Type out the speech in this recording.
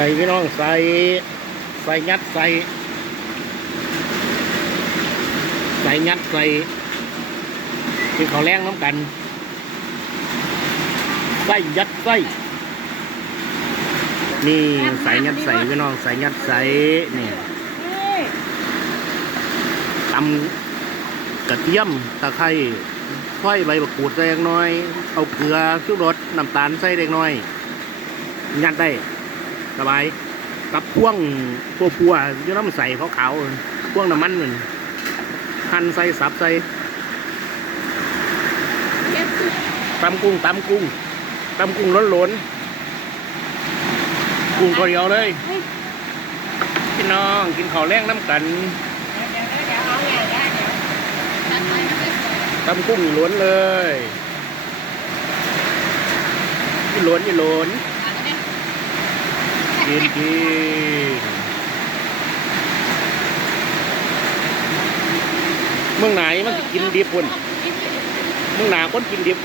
ใส่พี่น้องใส่ใส่ยัดใส่ใส่ยัดใส่กินข้าแรงน้ำกันใส่ยัดใส่นี่ใส่ยัดใส่พี่น้องใส่ยัดใส่เนี่ยตำกระเทียมตะไคร้ไฟใบมะกรูดใส่เล็กน้อย เอาเกลือชูรสน้ำตาลใส่เล็กน้อยยัดได้ สบายกับพ่วงพัวพัวยี่น้ำใสขาวๆพ่วงน้ำมันเหมือนหั่นใส่สับใส่ตำกุ้งตำกุ้งตำกุ้งล้นๆกุ้งเดียวเลยพี่น้องกินข้าวแรงน้ำกันตำกุ้งล้วนเลยอีหล้นอีหล้น กินกินเมืองไหนมันกินดิบพุ่นเมืองหนาคนกินดิบ